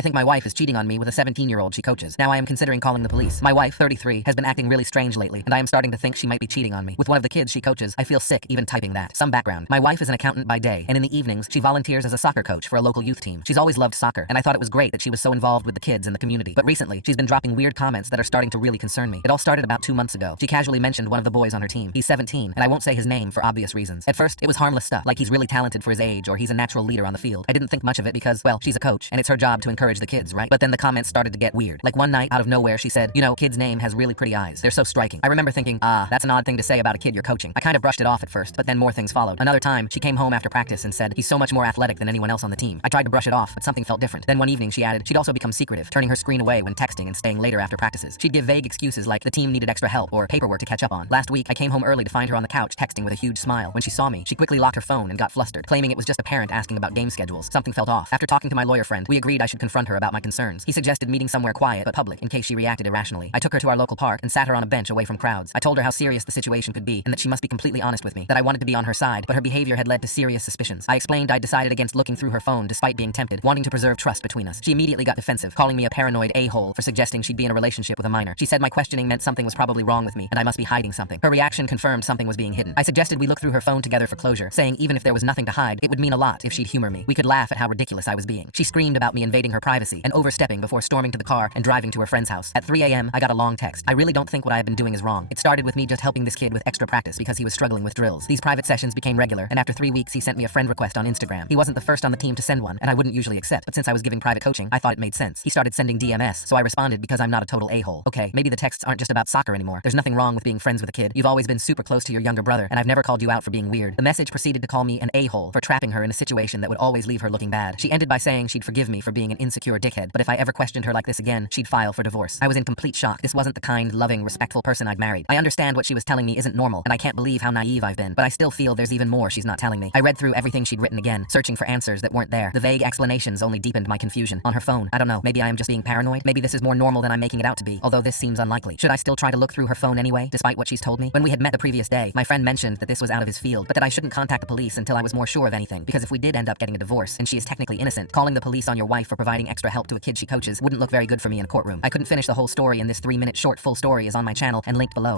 I think my wife is cheating on me with a 17-year-old she coaches. Now I am considering calling the police. My wife, 33, has been acting really strange lately, and I am starting to think she might be cheating on me with one of the kids she coaches. I feel sick even typing that. Some background. My wife is an accountant by day, and in the evenings, she volunteers as a soccer coach for a local youth team. She's always loved soccer, and I thought it was great that she was so involved with the kids and the community. But recently, she's been dropping weird comments that are starting to really concern me. It all started about 2 months ago. She casually mentioned one of the boys on her team. He's 17, and I won't say his name for obvious reasons. At first, it was harmless stuff, like he's really talented for his age or he's a natural leader on the field. I didn't think much of it because, well, she's a coach, and it's her job to encourage the kids, right? But then the comments started to get weird. Like one night, out of nowhere, she said, you know, kid's name has really pretty eyes. They're so striking. I remember thinking, that's an odd thing to say about a kid you're coaching. I kind of brushed it off at first, but then more things followed. Another time, she came home after practice and said, he's so much more athletic than anyone else on the team. I tried to brush it off, but something felt different. Then one evening, she added, she'd also become secretive, turning her screen away when texting and staying later after practices. She'd give vague excuses like the team needed extra help or paperwork to catch up on. Last week, I came home early to find her on the couch texting with a huge smile. When she saw me, she quickly locked her phone and got flustered, claiming it was just a parent asking about game schedules. Something felt off. After talking to my lawyer friend, we agreed I should confront her about my concerns. He suggested meeting somewhere quiet but public in case she reacted irrationally. I took her to our local park and sat her on a bench away from crowds. I told her how serious the situation could be and that she must be completely honest with me, that I wanted to be on her side, but her behavior had led to serious suspicions. I explained I'd decided against looking through her phone despite being tempted, wanting to preserve trust between us. She immediately got defensive, calling me a paranoid a-hole for suggesting she'd be in a relationship with a minor. She said my questioning meant something was probably wrong with me and I must be hiding something. Her reaction confirmed something was being hidden. I suggested we look through her phone together for closure, saying even if there was nothing to hide, it would mean a lot if she'd humor me. We could laugh at how ridiculous I was being. She screamed about me invading her privacy and overstepping before storming to the car and driving to her friend's house. At 3 a.m., I got a long text. I really don't think what I have been doing is wrong. It started with me just helping this kid with extra practice because he was struggling with drills. These private sessions became regular, and after 3 weeks, he sent me a friend request on Instagram. He wasn't the first on the team to send one, and I wouldn't usually accept, but since I was giving private coaching, I thought it made sense. He started sending DMS, so I responded because I'm not a total a-hole. Okay, maybe the texts aren't just about soccer anymore. There's nothing wrong with being friends with a kid. You've always been super close to your younger brother, and I've never called you out for being weird. The message proceeded to call me an a-hole for trapping her in a situation that would always leave her looking bad. She ended by saying she'd forgive me for being an insecure dickhead, but if I ever questioned her like this again, she'd file for divorce. I was in complete shock. This wasn't the kind, loving, respectful person I'd married. I understand what she was telling me isn't normal, and I can't believe how naive I've been, but I still feel there's even more she's not telling me. I read through everything she'd written again, searching for answers that weren't there. The vague explanations only deepened my confusion. On her phone, I don't know, maybe I am just being paranoid? Maybe this is more normal than I'm making it out to be, although this seems unlikely. Should I still try to look through her phone anyway, despite what she's told me? When we had met the previous day, my friend mentioned that this was out of his field, but that I shouldn't contact the police until I was more sure of anything, because if we did end up getting a divorce, and she is technically innocent, calling the police on your wife for providing extra help to a kid she coaches wouldn't look very good for me in a courtroom. I couldn't finish the whole story, and this 3-minute short full story is on my channel and linked below.